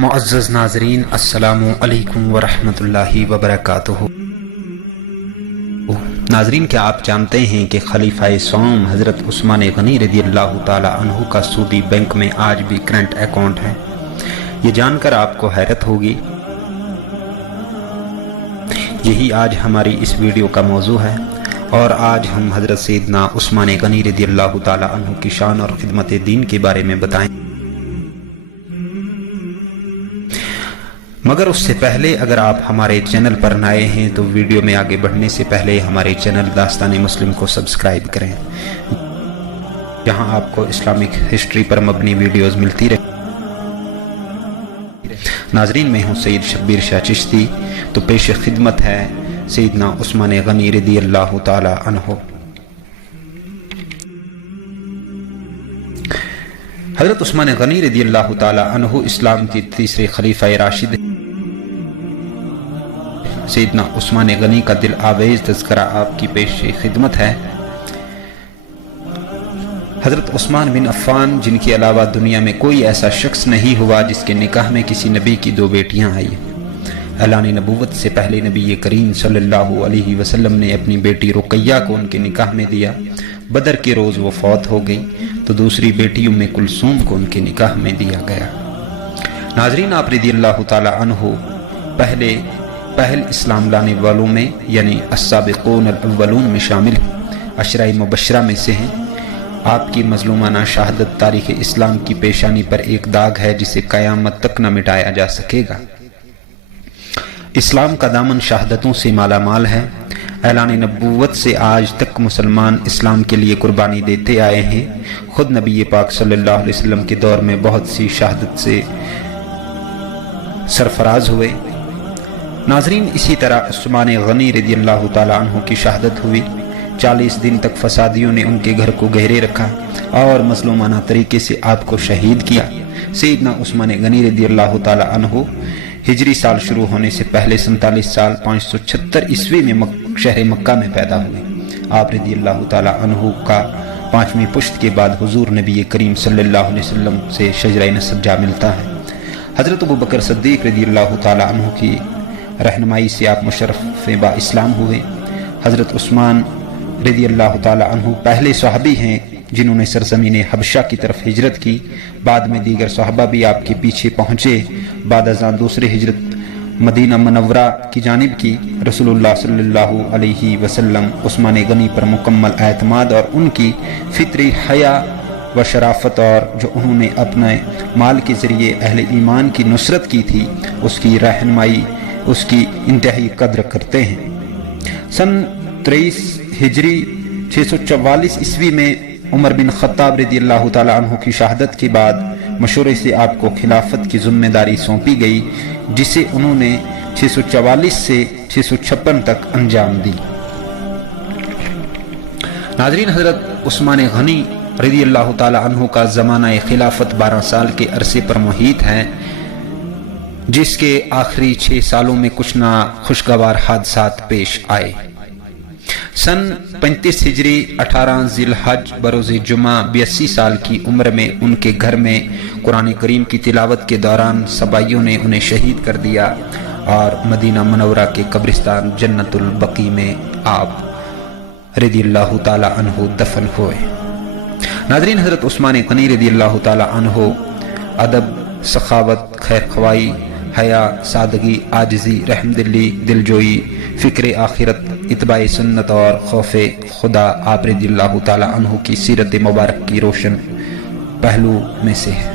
معزز ناظرین، السلام علیکم ورحمۃ اللہ وبرکاتہ۔ ناظرین، کیا آپ جانتے ہیں کہ خلیفہ سوم حضرت عثمان غنی رضی اللہ تعالی عنہ کا سعودی بینک میں آج بھی کرنٹ اکاؤنٹ ہے؟ یہ جان کر آپ کو حیرت ہوگی۔ یہی آج ہماری اس ویڈیو کا موضوع ہے، اور آج ہم حضرت سیدنا عثمان غنی رضی اللہ تعالی عنہ کی شان اور خدمت دین کے بارے میں بتائیں۔ مگر اس سے پہلے اگر آپ ہمارے چینل پر نئے ہیں تو ویڈیو میں آگے بڑھنے سے پہلے ہمارے چینل داستان مسلم کو سبسکرائب کریں، جہاں آپ کو اسلامک ہسٹری پر مبنی ویڈیوز ملتی رہے۔ ناظرین، میں ہوں سید شبیر شاہ چشتی، تو پیش خدمت ہے سیدنا عثمان غنی رضی اللہ تعالی عنہ۔ حضرت عثمان غنی رضی اللہ تعالی عنہ اسلام کے تیسرے خلیفہ راشد۔ سیدنا عثمان غنی کا دل آویز تذکرہ آپ کی پیش خدمت ہے۔ حضرت عثمان بن عفان، جن کے علاوہ دنیا میں کوئی ایسا شخص نہیں ہوا جس کے نکاح میں کسی نبی کی دو بیٹیاں آئی۔ اعلان نبوت سے پہلے نبی کریم صلی اللہ علیہ وسلم نے اپنی بیٹی رقیہ کو ان کے نکاح میں دیا۔ بدر کے روز وہ فوت ہو گئی تو دوسری بیٹی ام کلثوم کو ان کے نکاح میں دیا گیا۔ ناظرین، آپ رضی اللہ تعالی عنہ پہل اسلام لانے والوں میں یعنی السابقون الاولون میں شامل ہیں، عشرہ مبشرہ میں سے ہیں۔ آپ کی مظلومانہ شہادت تاریخ اسلام کی پیشانی پر ایک داغ ہے جسے قیامت تک نہ مٹایا جا سکے گا۔ اسلام کا دامن شہادتوں سے مالا مال ہے۔ اعلان نبوت سے آج تک مسلمان اسلام کے لیے قربانی دیتے آئے ہیں۔ خود نبی پاک صلی اللہ علیہ وسلم کے دور میں بہت سی شہادت سے سرفراز ہوئے۔ ناظرین، اسی طرح عثمان غنی رضی اللہ تعالی عنہ کی شہادت ہوئی۔ 40 دن تک فسادیوں نے ان کے گھر کو گھیرے رکھا اور مظلومانہ طریقے سے آپ کو شہید کیا۔ سیدنا عثمان غنی رضی اللہ تعالی عنہ ہجری سال شروع ہونے سے پہلے 47 سال 576 عیسوی میں شہر مکہ میں پیدا ہوئے۔ آپ رضی اللہ تعالی عنہ کا 5ویں پشت کے بعد حضور نبی کریم صلی اللہ علیہ وسلم سے شجرہ نسب جا ملتا ہے۔ حضرت ابو بکر صدیق رضی اللہ تعالی عنہ کی رہنمائی سے آپ مشرف با اسلام ہوئے۔ حضرت عثمان رضی اللہ تعالی عنہ پہلے صحابی ہیں جنہوں نے سرزمین حبشہ کی طرف ہجرت کی۔ بعد میں دیگر صحابہ بھی آپ کے پیچھے پہنچے۔ بعد ازاں دوسری ہجرت مدینہ منورہ کی جانب کی۔ رسول اللہ صلی اللہ علیہ وسلم عثمان غنی پر مکمل اعتماد اور ان کی فطری حیا و شرافت اور جو انہوں نے اپنے مال کے ذریعے اہل ایمان کی نصرت کی تھی، اس کی رہنمائی، اس کی انتہائی قدر کرتے ہیں۔ سن 23 ہجری 644 عیسوی میں عمر بن خطاب رضی اللہ تعالی عنہ کی شہادت کے بعد مشورے سے آپ کو خلافت کی ذمہ داری سونپی گئی، جسے انہوں نے 644 سے 656 تک انجام دی۔ ناظرین، حضرت عثمان غنی رضی اللہ تعالی عنہ کا زمانہ خلافت 12 سال کے عرصے پر محیط ہے، جس کے آخری 6 سالوں میں کچھ ناخوشگوار حادثات پیش آئے۔ سن 35 ہجری 18 ذی الحج بروز جمعہ 82 سال کی عمر میں ان کے گھر میں قرآن کریم کی تلاوت کے دوران سبائیوں نے انہیں شہید کر دیا اور مدینہ منورہ کے قبرستان جنت البقیع میں آپ رضی اللہ تعالی عنہ دفن ہوئے۔ ناظرین، حضرت عثمان غنی رضی اللہ تعالی عنہ ادب، سخاوت، خیر خواہی، حیا، سادگی، عاجزی، رحم دلی، دلجوئی، فکر آخرت، اتباع سنت اور خوف خدا آپ رضی اللہ تعالی عنہ کی سیرت مبارک کی روشن پہلو میں سے ہے۔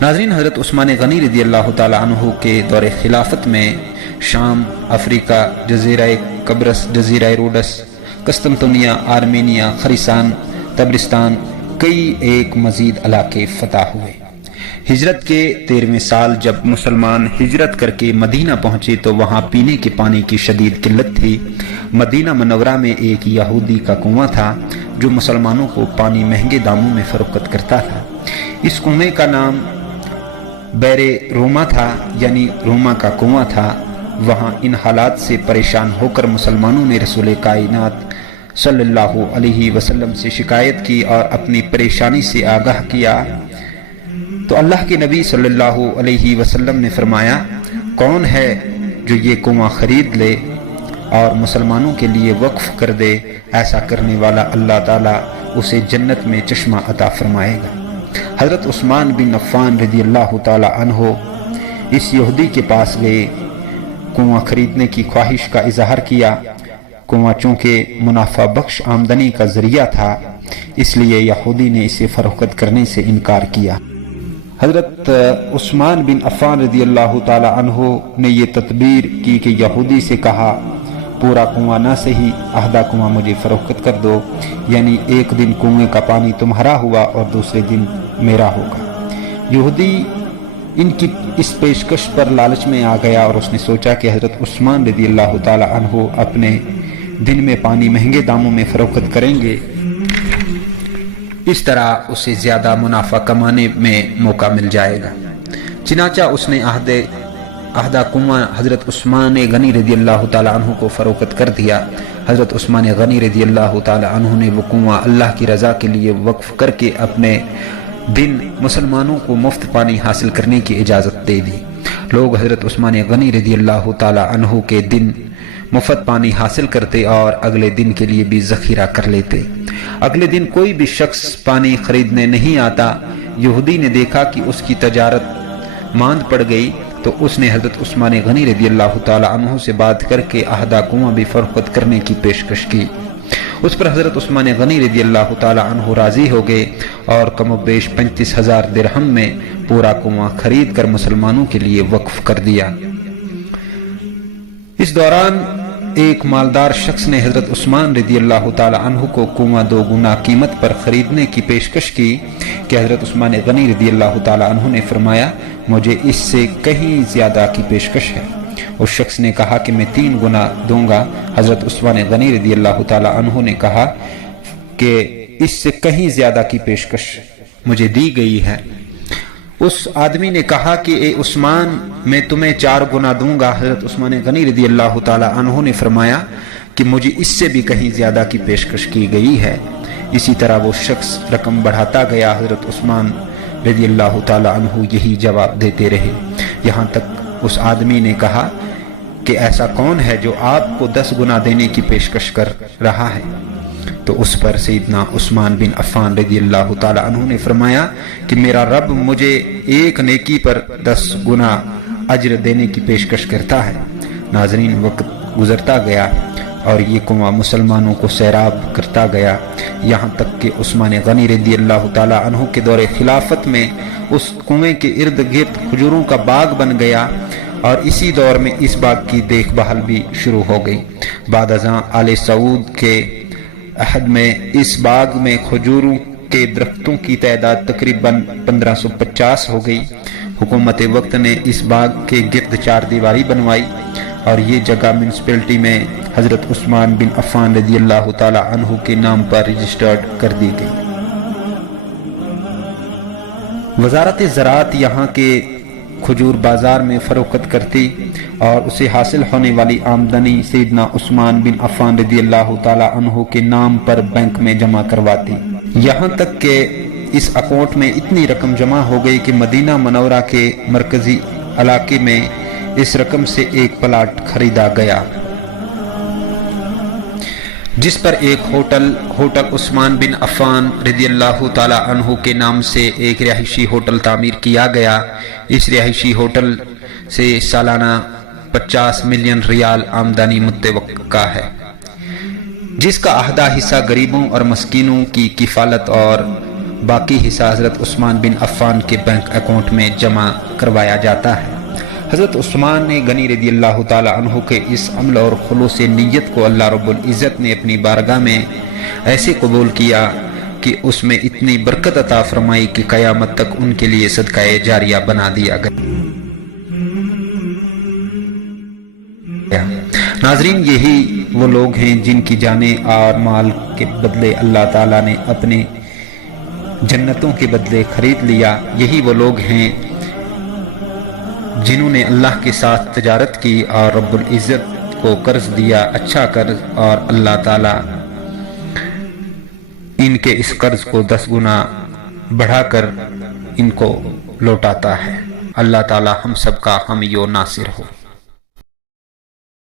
ناظرین، حضرت عثمان غنی رضی اللہ تعالی عنہ کے دور خلافت میں شام، افریقہ، جزیرہ قبرص، جزیرہ روڈس، قسطنطنیہ، آرمینیا، خراسان، تبرستان، کئی ایک مزید علاقے فتح ہوئے۔ ہجرت کے 13ویں سال جب مسلمان ہجرت کر کے مدینہ پہنچے تو وہاں پینے کے پانی کی شدید قلت تھی۔ مدینہ منورہ میں ایک یہودی کا کنواں تھا جو مسلمانوں کو پانی مہنگے داموں میں فروخت کرتا تھا۔ اس کنویں کا نام بیر روما تھا، یعنی روما کا کنواں تھا۔ وہاں ان حالات سے پریشان ہو کر مسلمانوں نے رسول کائنات صلی اللہ علیہ وسلم سے شکایت کی اور اپنی پریشانی سے آگاہ کیا۔ تو اللہ کے نبی صلی اللہ علیہ وسلم نے فرمایا، کون ہے جو یہ کنواں خرید لے اور مسلمانوں کے لیے وقف کر دے؟ ایسا کرنے والا اللہ تعالیٰ اسے جنت میں چشمہ عطا فرمائے گا۔ حضرت عثمان بن عفان رضی اللہ تعالی عنہ اس یہودی کے پاس گئے، کنواں خریدنے کی خواہش کا اظہار کیا۔ کنواں چونکہ منافع بخش آمدنی کا ذریعہ تھا، اس لیے یہودی نے اسے فروخت کرنے سے انکار کیا۔ حضرت عثمان بن عفان رضی اللہ تعالی عنہ نے یہ تدبیر کی کہ یہودی سے کہا، پورا کنواں نہ صحیح، آدھا کنواں مجھے فروخت کر دو، یعنی ایک دن کنویں کا پانی تمہارا ہوا اور دوسرے دن میرا ہوگا۔ یہودی ان کی اس پیشکش پر لالچ میں آ گیا اور اس نے سوچا کہ حضرت عثمان رضی اللہ تعالی عنہ اپنے دن میں پانی مہنگے داموں میں فروخت کریں گے، اس طرح اسے زیادہ منافع کمانے میں موقع مل جائے گا۔ چنانچہ اس نے آدھا کنواں حضرت عثمان غنی رضی اللہ تعالی عنہ کو فروخت کر دیا۔ حضرت عثمان غنی رضی اللہ تعالی عنہ نے وہ کنواں اللہ کی رضا کے لیے وقف کر کے اپنے دن مسلمانوں کو مفت پانی حاصل کرنے کی اجازت دے دی۔ لوگ حضرت عثمان غنی رضی اللہ تعالی عنہ کے دن مفت پانی حاصل کرتے اور اگلے دن کے لیے بھی ذخیرہ کر لیتے۔ اگلے دن کوئی بھی شخص پانی خریدنے نہیں آتا۔ یہودی نے دیکھا کہ اس کی تجارت ماند پڑ گئی تو اس نے حضرت عثمان غنی رضی اللہ تعالی عنہ سے بات کر کے آدھا کنواں بھی فروخت کرنے کی پیشکش کی۔ اس پر حضرت عثمان غنی رضی اللہ تعالی عنہ راضی ہو گئے اور کم و بیش 35,000 درہم میں پورا کنواں خرید کر مسلمانوں کے لیے وقف کر دیا۔ اس دوران ایک مالدار شخص نے حضرت عثمان رضی اللہ تعالی عنہ کو کنواں 2 گنا قیمت پر خریدنے کی پیشکش کی کہ حضرت عثمان غنی رضی اللہ تعالی عنہ نے فرمایا، مجھے اس سے کہیں زیادہ کی پیشکش ہے۔ اس شخص نے کہا کہ میں 3 گنا دوں گا۔ حضرت عثمان غنی رضی اللہ تعالی عنہ نے کہا کہ اس سے کہیں زیادہ کی پیشکش مجھے دی گئی ہے۔ اس آدمی نے کہا کہ اے عثمان، میں تمہیں 4 گنا دوں گا۔ حضرت عثمان غنی رضی اللہ تعالی عنہ نے فرمایا کہ مجھے اس سے بھی کہیں زیادہ کی پیشکش کی گئی ہے۔ اسی طرح وہ شخص رقم بڑھاتا گیا۔ حضرت عثمان رضی اللہ تعالی عنہ یہی جواب دیتے رہے، یہاں تک اس آدمی نے کہا کہ ایسا کون ہے جو آپ کو 10 گنا دینے کی پیشکش کر رہا ہے؟ تو اس پر سیدنا عثمان بن عفان رضی اللہ تعالی عنہ نے فرمایا کہ میرا رب مجھے ایک نیکی پر 10 گنا اجر دینے کی پیشکش کرتا ہے۔ ناظرین، وقت گزرتا گیا اور یہ کنواں مسلمانوں کو سیراب کرتا گیا، یہاں تک کہ عثمان غنی رضی اللہ تعالی عنہ کے دور خلافت میں اس کنویں کے ارد گرد کھجوروں کا باغ بن گیا اور اسی دور میں اس باغ کی دیکھ بھال بھی شروع ہو گئی۔ بعد ازاں آل سعود کے عہد میں اس باغ میں کھجوروں کے درختوں کی تعداد تقریباً 1550 ہو گئی۔ حکومت وقت نے اس باغ کے گرد 4 دیواری بنوائی اور یہ جگہ میونسپلٹی میں حضرت عثمان بن عفان رضی اللہ تعالی عنہ کے نام پر رجسٹرڈ کر دی گئی۔ وزارت زراعت یہاں کے کھجور بازار میں فروخت کرتی اور اسے حاصل ہونے والی آمدنی سیدنا عثمان بن عفان رضی اللہ تعالی عنہ کے نام پر بینک میں جمع کرواتی، یہاں تک کہ اس اکاؤنٹ میں اتنی رقم جمع ہو گئی کہ مدینہ منورہ کے مرکزی علاقے میں اس رقم سے ایک پلاٹ خریدا گیا، جس پر ایک ہوٹل عثمان بن عفان رضی اللہ تعالی عنہ کے نام سے ایک رہائشی ہوٹل تعمیر کیا گیا۔ اس رہائشی ہوٹل سے سالانہ 50 ملین ریال آمدنی متوقع ہے، جس کا آدھا حصہ غریبوں اور مسکینوں کی کفالت اور باقی حصہ حضرت عثمان بن عفان کے بینک اکاؤنٹ میں جمع کروایا جاتا ہے۔ حضرت عثمان غنی رضی اللہ تعالی عنہ کے اس عمل اور خلوص نیت کو اللہ رب العزت نے اپنی بارگاہ میں ایسے قبول کیا کہ اس میں اتنی برکت عطا فرمائی کہ قیامت تک ان کے لیے صدقہ جاریہ بنا دیا گیا۔ ناظرین، یہی وہ لوگ ہیں جن کی جانیں اور مال کے بدلے اللہ تعالیٰ نے اپنے جنتوں کے بدلے خرید لیا۔ یہی وہ لوگ ہیں جنہوں نے اللہ کے ساتھ تجارت کی اور رب العزت کو قرض دیا، اچھا قرض، اور اللہ تعالیٰ ان کے اس قرض کو 10 گنا بڑھا کر ان کو لوٹاتا ہے۔ اللہ تعالی ہم سب کا حامی و ناصر ہو۔